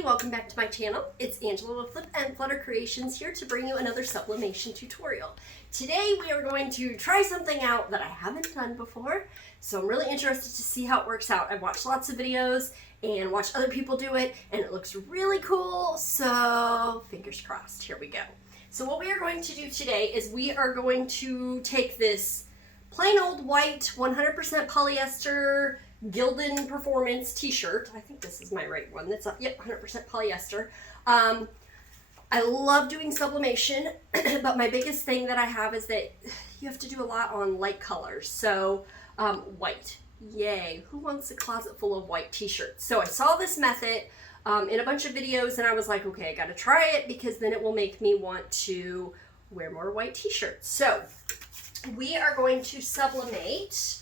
everybody, welcome back to my channel. It's Angela with Flip and Flutter Creations here to bring you another sublimation tutorial. Today we are going to try something out that I haven't done before, so I'm really interested to see how it works out. I've watched lots of videos and watched other people do it, and it looks really cool, so fingers crossed, here we go. So what we are going to do today is we are going to take this plain old white 100% polyester Gildan Performance t-shirt. I think this is my right one. That's yep, 100% polyester. I love doing sublimation, but my biggest thing that I have is that you have to do a lot on light colors. So white, yay! Who wants a closet full of white t-shirts? So I saw this method in a bunch of videos, and I was like, okay, I got to try it because then it will make me want to wear more white t-shirts. So we are going to sublimate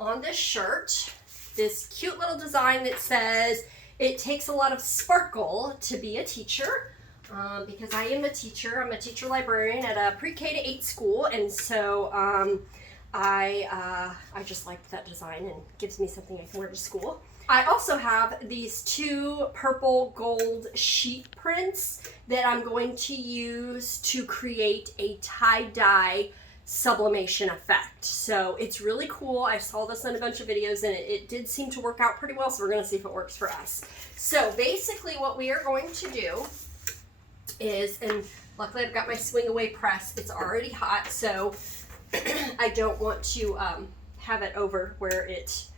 on this shirt this cute little design that says it takes a lot of sparkle to be a teacher, because I am a teacher. I'm a teacher librarian at a pre-K to 8 school, and so I just liked that design and gives me something I can wear to school. I also have these two purple gold sheet prints that I'm going to use to create a tie-dye sublimation effect. So it's really cool. I saw this in a bunch of videos and it did seem to work out pretty well, so we're going to see if it works for us. So basically what we are going to do is, and luckily I've got my swing away press, it's already hot, so I don't want to have it over where it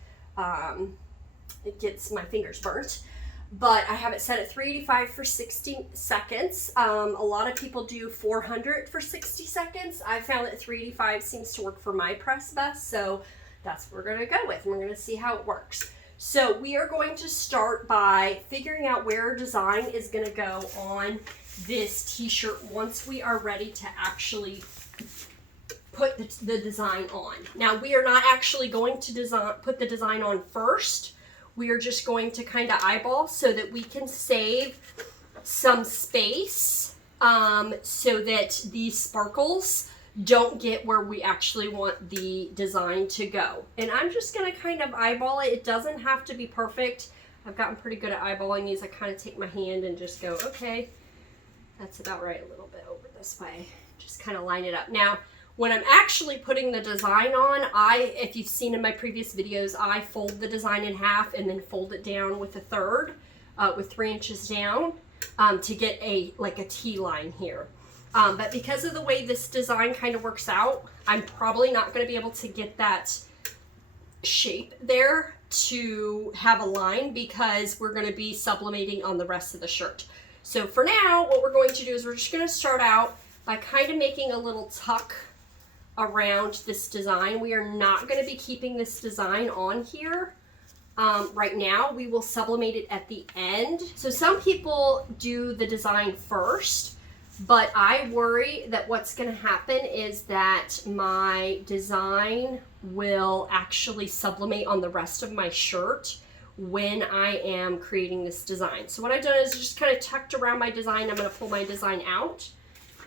gets my fingers burnt. But I have it set at 385 for 60 seconds. A lot of people do 400 for 60 seconds. I found that 385 seems to work for my press best, so that's what we're going to go with, and we're going to see how it works. So we are going to start by figuring out where our design is going to go on this t-shirt once we are ready to actually put the design on. Now, we are not actually going to put the design on first. We are just going to kind of eyeball so that we can save some space so that these sparkles don't get where we actually want the design to go. And I'm just going to kind of eyeball it. It doesn't have to be perfect. I've gotten pretty good at eyeballing these. I kind of take my hand and just go, okay, that's about right, a little bit over this way. Just kind of line it up. Now, when I'm actually putting the design on, if you've seen in my previous videos, I fold the design in half and then fold it down with a third, with 3 inches down, to get like a T line here. But because of the way this design kind of works out, I'm probably not going to be able to get that shape there to have a line because we're going to be sublimating on the rest of the shirt. So for now, what we're going to do is we're just going to start out by kind of making a little tuck around this design. We are not going to be keeping this design on here right now. We will sublimate it at the end. So some people do the design first, but I worry that what's going to happen is that my design will actually sublimate on the rest of my shirt when I am creating this design. So what I've done is just kind of tucked around my design. I'm going to pull my design out.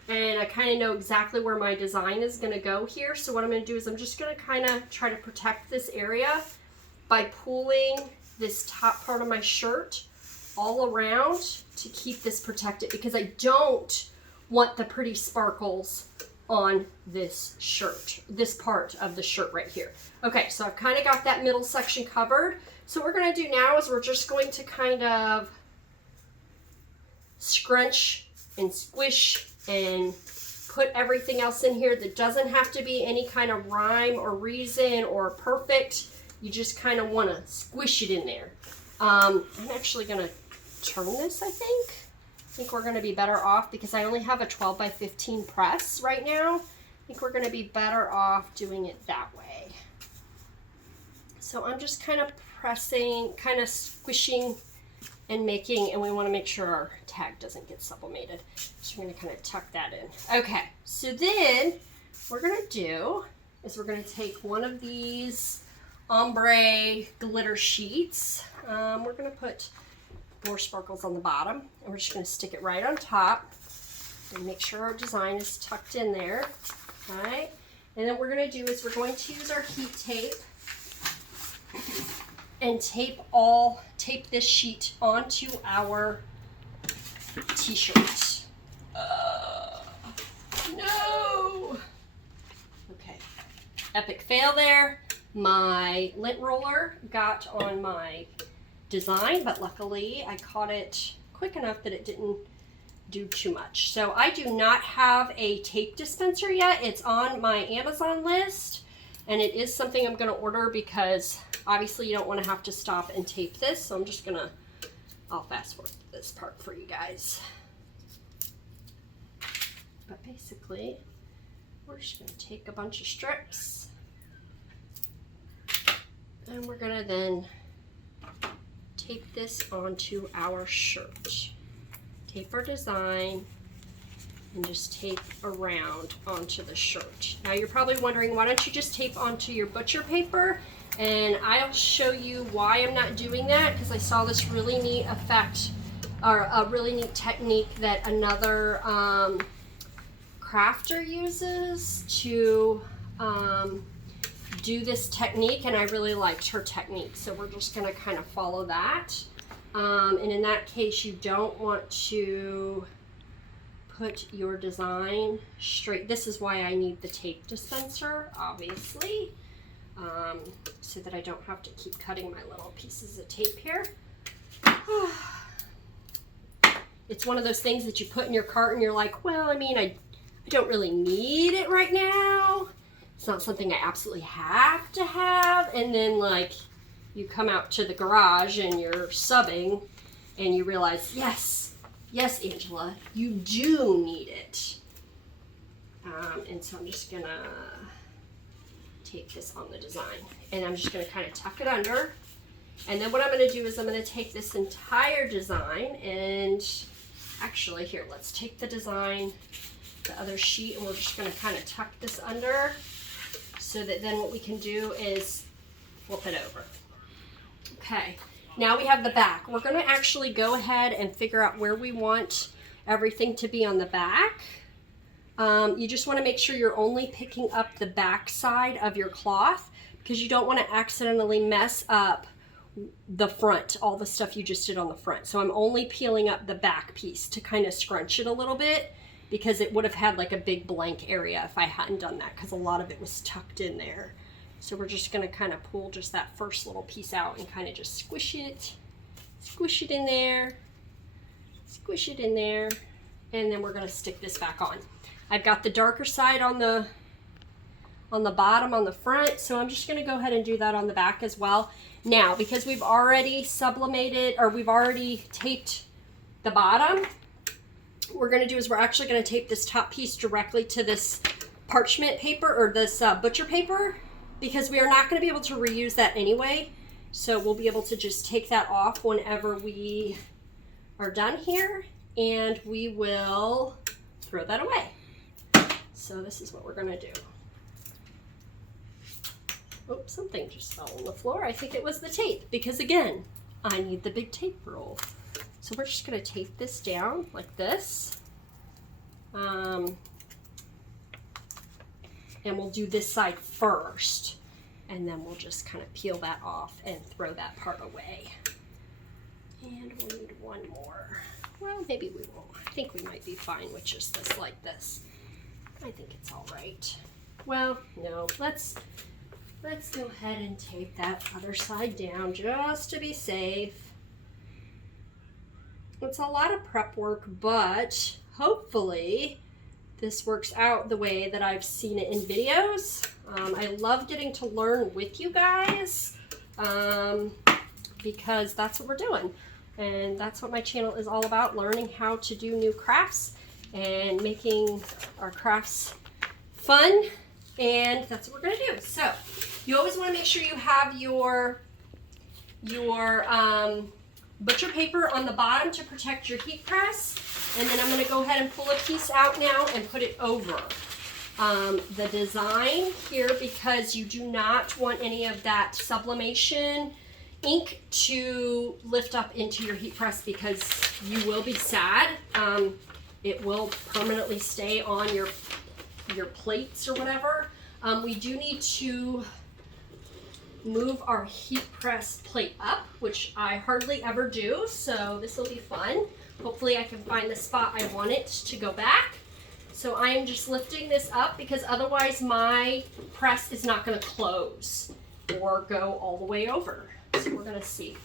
And I kind of know exactly where my design is going to go here. So what I'm going to do is I'm just going to kind of try to protect this area by pulling this top part of my shirt all around to keep this protected, because I don't want the pretty sparkles on this shirt, this part of the shirt right here. Okay, so I've kind of got that middle section covered. So what we're going to do now is we're just going to kind of scrunch and squish and put everything else in here that doesn't have to be any kind of rhyme or reason or perfect. You just kind of want to squish it in there. I'm actually going to turn this, I think we're going to be better off because I only have a 12 by 15 press right now. I think we're going to be better off doing it that way. So I'm just kind of pressing, kind of squishing and making, and we want to make sure our tag doesn't get sublimated. So we're going to kind of tuck that in. Okay, so then what we're going to do is we're going to take one of these ombre glitter sheets. We're going to put more sparkles on the bottom, and we're just going to stick it right on top and make sure our design is tucked in there. All right, and then what we're going to do is we're going to use our heat tape and tape this sheet onto our t-shirt. No! Okay, epic fail there. My lint roller got on my design, but luckily I caught it quick enough that it didn't do too much. So I do not have a tape dispenser yet. It's on my Amazon list, and it is something I'm going to order because obviously you don't want to have to stop and tape this. So I'm just gonna, I'll fast forward this part for you guys. But basically, we're just gonna take a bunch of strips, and we're gonna then tape this onto our shirt. Tape our design and just tape around onto the shirt. Now you're probably wondering, why don't you just tape onto your butcher paper? And I'll show you why I'm not doing that, because I saw this really neat effect, or a really neat technique that another crafter uses to do this technique, and I really liked her technique, so we're just going to kind of follow that. And in that case, you don't want to put your design straight. This is why I need the tape dispenser, obviously, so that I don't have to keep cutting my little pieces of tape here. It's one of those things that you put in your cart and you're like, well, I mean, I don't really need it right now. It's not something I absolutely have to have. And then like you come out to the garage and you're subbing and you realize, yes, Angela, you do need it. And so I'm just gonna take this on the design, and I'm just gonna kind of tuck it under. And then what I'm gonna do is I'm gonna take this entire design, and actually here, let's take the design, the other sheet, and we're just gonna kind of tuck this under so that then what we can do is flip it over. Okay, now we have the back. We're gonna actually go ahead and figure out where we want everything to be on the back. You just wanna make sure you're only picking up the back side of your cloth, because you don't wanna accidentally mess up the front, all the stuff you just did on the front. So I'm only peeling up the back piece to kind of scrunch it a little bit, because it would have had like a big blank area if I hadn't done that, because a lot of it was tucked in there. So we're just gonna kind of pull just that first little piece out and kind of just squish it in there, squish it in there, and then we're gonna stick this back on. I've got the darker side on the bottom, on the front, so I'm just gonna go ahead and do that on the back as well. Now, because we've already sublimated, or we've already taped the bottom, what we're gonna do is we're actually gonna tape this top piece directly to this parchment paper, or this butcher paper, because we are not gonna be able to reuse that anyway. So we'll be able to just take that off whenever we are done here, and we will throw that away. So this is what we're gonna do. Oops, something just fell on the floor. I think it was the tape, because again, I need the big tape roll. So we're just gonna tape this down like this. And we'll do this side first, and then we'll just kind of peel that off and throw that part away. And we'll need one more. Well, maybe we won't. I think we might be fine with just this like this. I think it's all right. Well, no, let's go ahead and tape that other side down just to be safe. It's a lot of prep work, but hopefully this works out the way that I've seen it in videos. I love getting to learn with you guys, because that's what we're doing. And that's what my channel is all about, learning how to do new crafts and making our crafts fun. And that's what we're gonna do. So you always wanna make sure you have your butcher paper on the bottom to protect your heat press. And then I'm gonna go ahead and pull a piece out now and put it over the design here, because you do not want any of that sublimation ink to lift up into your heat press, because you will be sad. It will permanently stay on your plates or whatever. We do need to move our heat press plate up, which I hardly ever do, so this will be fun. Hopefully I can find the spot I want it to go back. So I am just lifting this up because otherwise my press is not going to close or go all the way over. So we're going to see.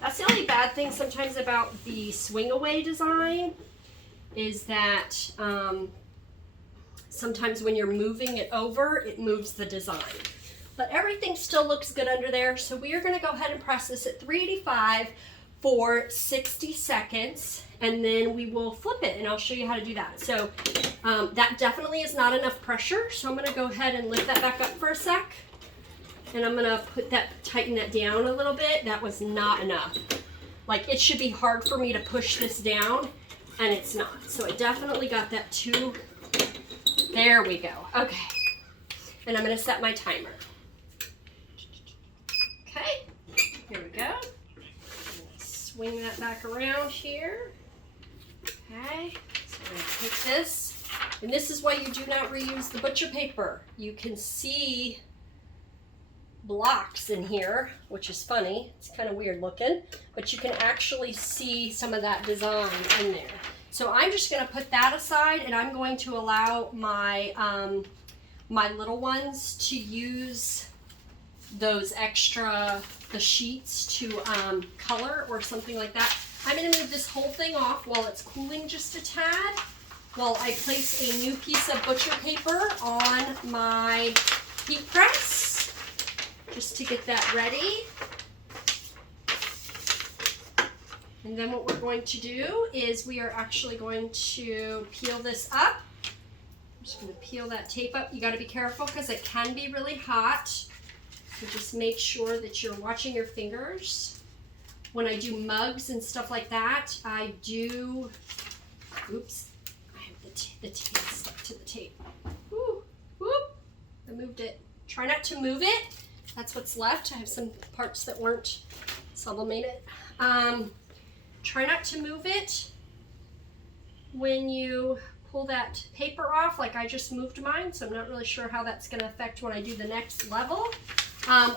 That's the only bad thing sometimes about the swing away design is that sometimes when you're moving it over, it moves the design. But everything still looks good under there. So we are going to go ahead and press this at 385 for 60 seconds. And then we will flip it and I'll show you how to do that. So that definitely is not enough pressure. So I'm going to go ahead and lift that back up for a sec. And I'm going to tighten that down a little bit. That was not enough. Like it should be hard for me to push this down and it's not. So I definitely got that too. There we go. Okay. And I'm going to set my timer. Okay. Here we go. Swing that back around here. Okay, so we're going to take this, and this is why you do not reuse the butcher paper. You can see blocks in here, which is funny. It's kind of weird looking, but you can actually see some of that design in there. So I'm just going to put that aside, and I'm going to allow my my little ones to use those extra, the sheets to color or something like that. I'm going to move this whole thing off while it's cooling just a tad, while I place a new piece of butcher paper on my heat press, just to get that ready. And then what we're going to do is we are actually going to peel this up. I'm just going to peel that tape up. You got to be careful because it can be really hot. So just make sure that you're watching your fingers. When I do mugs and stuff like that, I do, oops, I have the tape stuck to the tape. Woo, whoop, I moved it. Try not to move it. That's what's left. I have some parts that weren't sublimated. Try not to move it when you pull that paper off, like I just moved mine, so I'm not really sure how that's going to affect when I do the next level.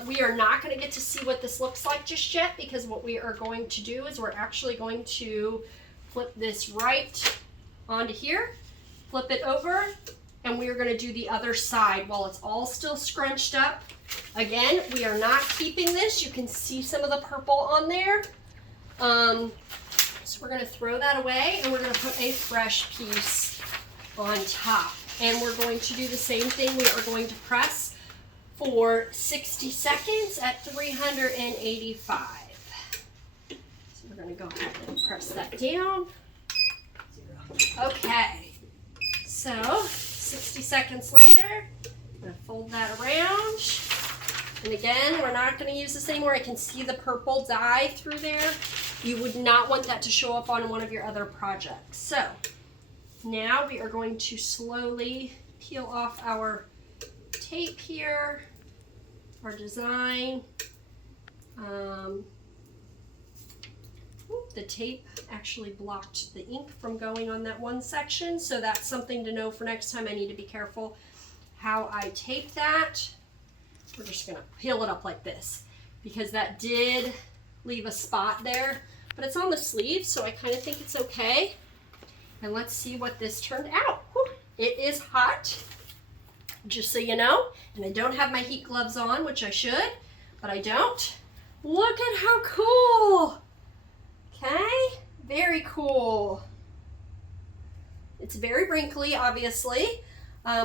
We are not going to get to see what this looks like just yet, because what we are going to do is we're actually going to flip this right onto here, flip it over, and we are going to do the other side while it's all still scrunched up. Again, we are not keeping this. You can see some of the purple on there. So we're going to throw that away, and we're going to put a fresh piece on top. And we're going to do the same thing. We are going to press for 60 seconds at 385. So we're going to go ahead and press that down. Okay, so 60 seconds later, I'm going to fold that around. And again, we're not going to use this anymore. I can see the purple dye through there. You would not want that to show up on one of your other projects. So now we are going to slowly peel off our tape here, our design. The tape actually blocked the ink from going on that one section, so that's something to know for next time. I need to be careful how I tape that. We're just going to peel it up like this because that did leave a spot there, but it's on the sleeve, so I kind of think it's okay. And let's see what this turned out. Whew. It is hot, just so you know, and I don't have my heat gloves on, which I should, but I don't. Look at how cool. Okay, very cool. It's very wrinkly, obviously.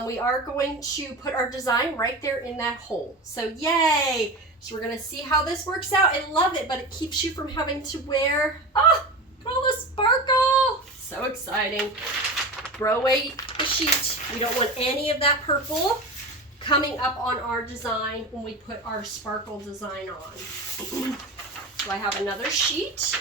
We are going to put our design right there in that hole. So yay! So we're gonna see how this works out. I love it, but it keeps you from having to wear, all the sparkle. So exciting. Throw away the sheet. We don't want any of that purple coming up on our design when we put our sparkle design on. So I have another sheet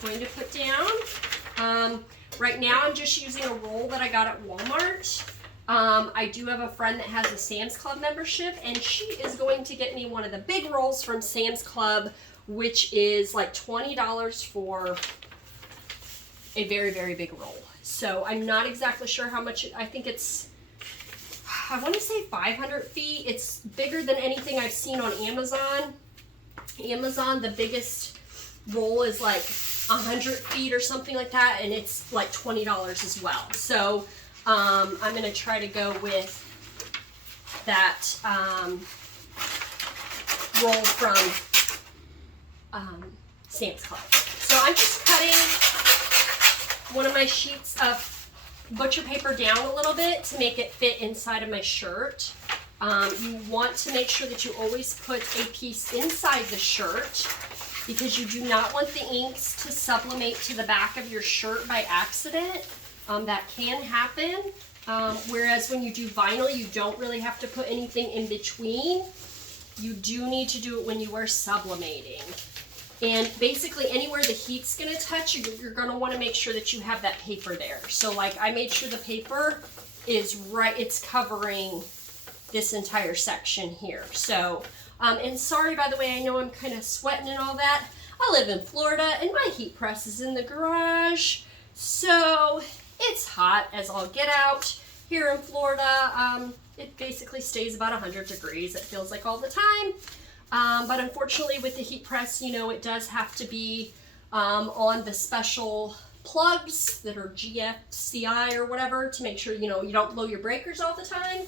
I'm going to put down. Right now I'm just using a roll that I got at Walmart. I do have a friend that has a Sam's Club membership, and she is going to get me one of the big rolls from Sam's Club, which is like $20 for a very, very big roll. So I'm not exactly sure how much, I think it's, I want to say 500 feet. It's bigger than anything I've seen on Amazon. Amazon, the biggest roll is like 100 feet or something like that, and it's like $20 as well. So I'm gonna try to go with that roll from Sam's Club. So I'm just cutting one of my sheets of butcher paper down a little bit to make it fit inside of my shirt. You want to make sure that you always put a piece inside the shirt, because you do not want the inks to sublimate to the back of your shirt by accident. That can happen. Whereas when you do vinyl, you don't really have to put anything in between. You do need to do it when you are sublimating. And basically anywhere the heat's gonna touch, you're gonna wanna make sure that you have that paper there. So like I made sure the paper is right, it's covering this entire section here. So, and sorry, by the way, I know I'm kind of sweating and all that. I live in Florida and my heat press is in the garage. So it's hot as all get out here in Florida. It basically stays about 100 degrees, it feels like all the time. But unfortunately with the heat press, you know, it does have to be on the special plugs that are GFCI or whatever to make sure, you know, you don't blow your breakers all the time.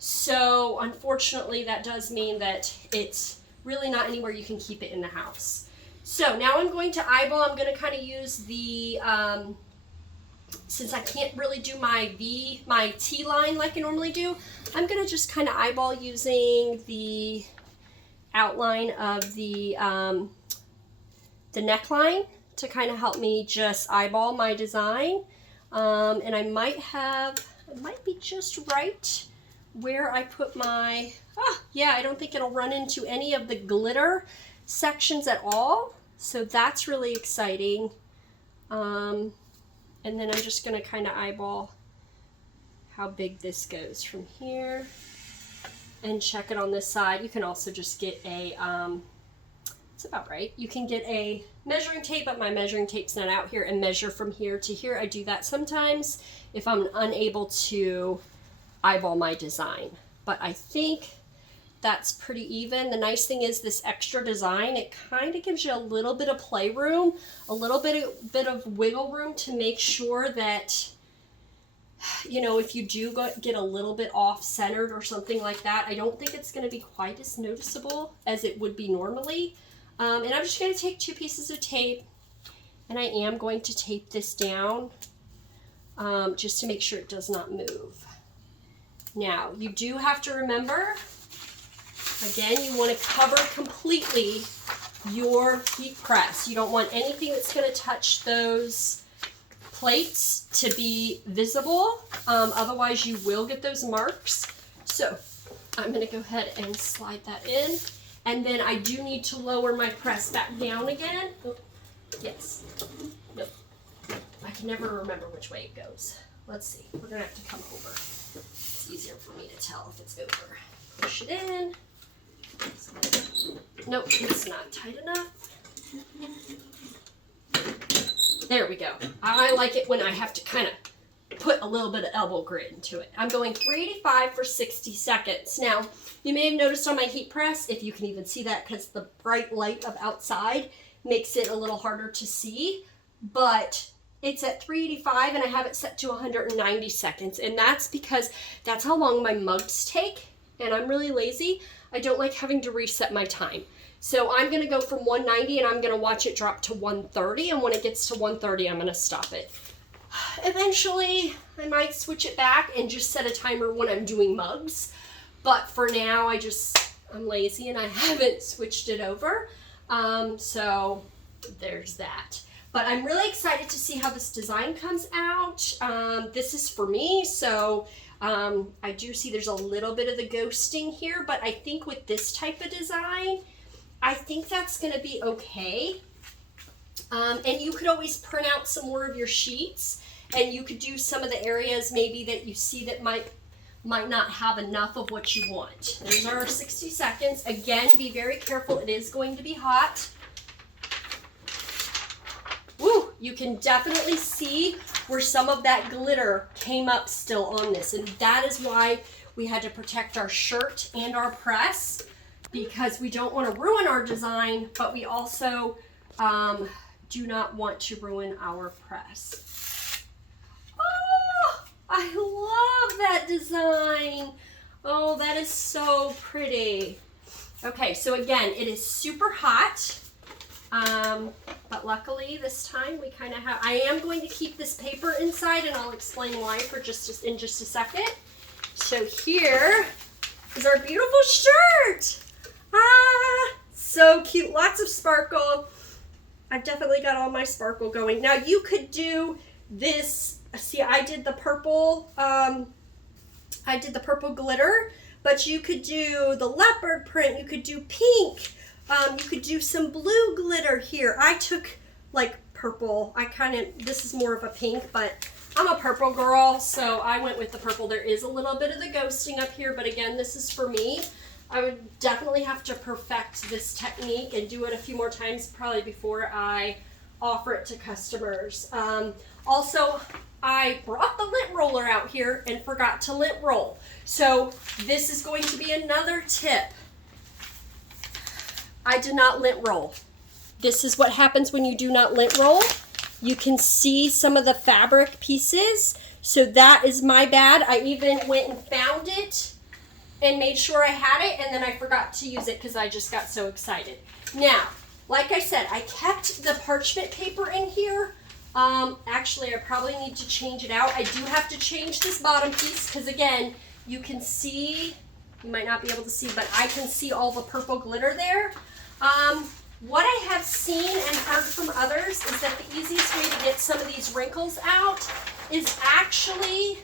So unfortunately that does mean that it's really not anywhere you can keep it in the house. So now I'm going to eyeball. I'm going to kind of use the, since I can't really do my T line like I normally do, I'm going to just kind of eyeball using the outline of the neckline to kind of help me just eyeball my design. And I might be just right where I put my, yeah, I don't think it'll run into any of the glitter sections at all. So that's really exciting. And then I'm just gonna kind of eyeball how big this goes from here and check it on this side. You can also just get a, it's about right. You can get a measuring tape, but my measuring tape's not out here, and measure from here to here. I do that sometimes if I'm unable to eyeball my design, but I think that's pretty even. The nice thing is this extra design, it kind of gives you a little bit of playroom, a little bit of wiggle room to make sure that, you know, if you do get a little bit off centered or something like that, I don't think it's going to be quite as noticeable as it would be normally. And I'm just going to take 2 pieces of tape, and I am going to tape this down just to make sure it does not move. Now, you do have to remember, again, you want to cover completely your heat press. You don't want anything that's going to touch those plates to be visible. Otherwise, you will get those marks. So, I'm going to go ahead and slide that in. And then I do need to lower my press back down again. Oh, yes. No. I can never remember which way it goes. Let's see. We're going to have to come over. It's easier for me to tell if it's over. Push it in. Nope, it's not tight enough. There we go. I like it when I have to kind of put a little bit of elbow grit into it. I'm going 385 for 60 seconds. Now, you may have noticed on my heat press, if you can even see that because the bright light of outside makes it a little harder to see, but it's at 385 and I have it set to 190 seconds. And that's because that's how long my mugs take, and I'm really lazy. I don't like having to reset my time. So I'm going to go from 190 and I'm going to watch it drop to 130. And when it gets to 130, I'm going to stop it. Eventually, I might switch it back and just set a timer when I'm doing mugs. But for now, I'm lazy and I haven't switched it over. So there's that. But I'm really excited to see how this design comes out. This is for me, so I do see there's a little bit of the ghosting here, but I think with this type of design, I think that's going to be okay. And you could always print out some more of your sheets, and you could do some of the areas maybe that you see that might not have enough of what you want. There's our 60 seconds. Again, be very careful. It is going to be hot. Woo! You can definitely see where some of that glitter came up still on this, and that is why we had to protect our shirt and our press, because we don't want to ruin our design, but we also do not want to ruin our press. Oh, I love that design. Oh, that is so pretty. Okay, so again, it is super hot, but luckily this time we kind of have, I am going to keep this paper inside and I'll explain why for in just a second. So here is our beautiful shirt. Ah, so cute, lots of sparkle. I've definitely got all my sparkle going. Now you could do this, see I did the purple, glitter, but you could do the leopard print, you could do pink, you could do some blue glitter here. I took like purple, this is more of a pink, but I'm a purple girl, so I went with the purple. There is a little bit of the ghosting up here, but again, this is for me. I would definitely have to perfect this technique and do it a few more times probably before I offer it to customers. Also, I brought the lint roller out here and forgot to lint roll. So this is going to be another tip. I did not lint roll. This is what happens when you do not lint roll. You can see some of the fabric pieces. So that is my bad. I even went and found it and made sure I had it, and then I forgot to use it because I just got so excited. Now, like I said, I kept the parchment paper in here. Actually, I probably need to change it out. I do have to change this bottom piece because again, you can see, you might not be able to see, but I can see all the purple glitter there. What I have seen and heard from others is that the easiest way to get some of these wrinkles out is actually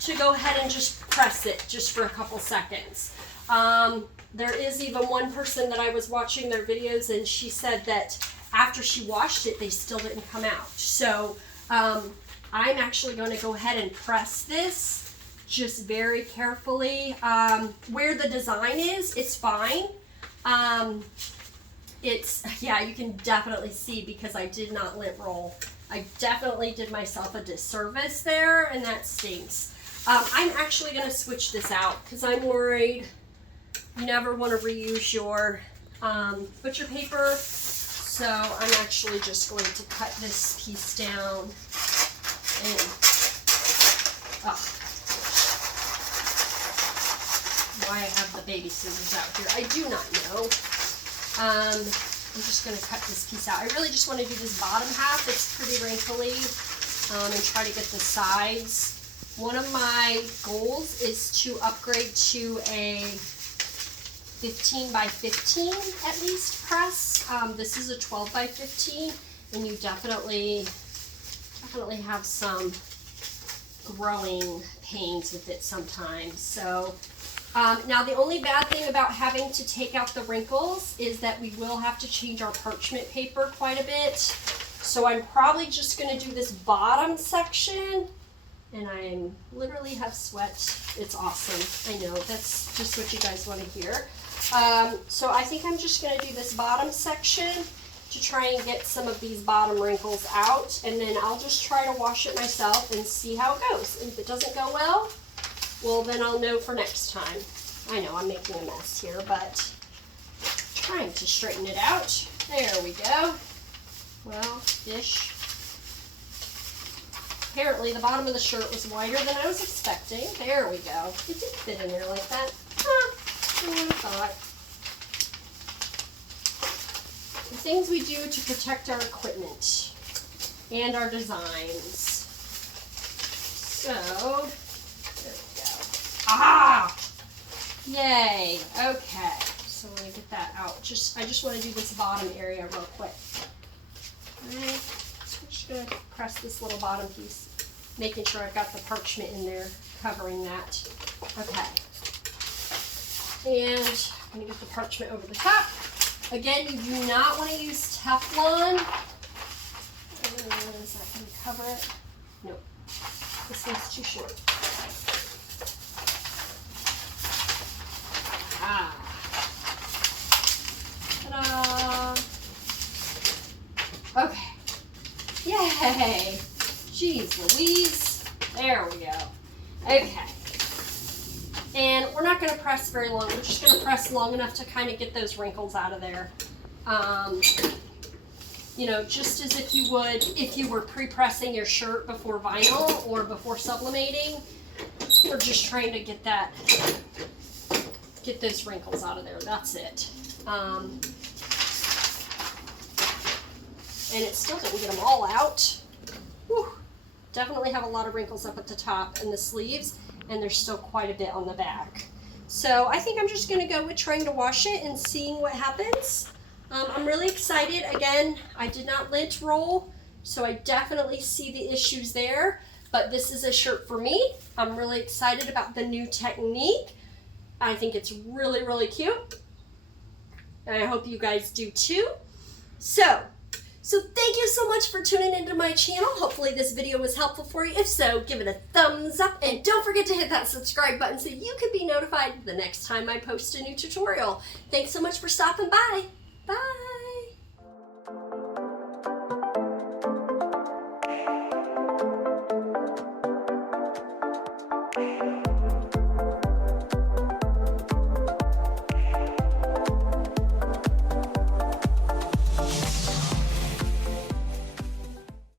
to go ahead and just press it just for a couple seconds. There is even one person that I was watching their videos and she said that after she washed it, they still didn't come out. So I'm actually going to go ahead and press this just very carefully. Where the design is, it's fine. Yeah, you can definitely see because I did not lint roll. I definitely did myself a disservice there, and that stinks. I'm actually going to switch this out because I'm worried you never want to reuse your butcher paper. So I'm actually just going to cut this piece down and why I have the baby scissors out here, I do not know. I'm just going to cut this piece out. I really just want to do this bottom half. It's pretty wrinkly, and try to get the sides. One of my goals is to upgrade to a 15 by 15 at least press. This is a 12 by 15, and you definitely have some growing pains with it sometimes. So now the only bad thing about having to take out the wrinkles is that we will have to change our parchment paper quite a bit. So I'm probably just going to do this bottom section, and I literally have sweat. It's awesome. I know, that's just what you guys want to hear. So I think I'm just going to do this bottom section to try and get some of these bottom wrinkles out, and then I'll just try to wash it myself and see how it goes. And if it doesn't go well, then I'll know for next time. I know I'm making a mess here, but trying to straighten it out. There we go. Well, ish. Apparently the bottom of the shirt was wider than I was expecting. There we go. It did fit in there like that. Who would have thought? The things we do to protect our equipment and our designs. So, there we go. Ah! Yay. Okay. So I'm going to get that out. I just want to do this bottom area real quick. Alright. So I'm just going to press this little bottom piece, making sure I've got the parchment in there covering that. Okay. And I'm going to get the parchment over the top. Again, you do not want to use Teflon. Is that going to cover it? Nope. This thing's too short. Ah. Ta-da! Okay. Yay! Jeez Louise. There we go. Okay. And we're not going to press very long. We're just going to press long enough to kind of get those wrinkles out of there. you know, just as if you would if you were pre-pressing your shirt before vinyl or before sublimating. We're just trying to get those wrinkles out of there. That's it. And it still didn't get them all out. Whew. Definitely have a lot of wrinkles up at the top and the sleeves, and there's still quite a bit on the back. So I think I'm just going to go with trying to wash it and seeing what happens. I'm really excited. Again, I did not lint roll, so I definitely see the issues there, but this is a shirt for me. I'm really excited about the new technique. I think it's really, really cute, and I hope you guys do too. So thank you so much for tuning into my channel. Hopefully this video was helpful for you. If so, give it a thumbs up and don't forget to hit that subscribe button so you can be notified the next time I post a new tutorial. Thanks so much for stopping by. Bye.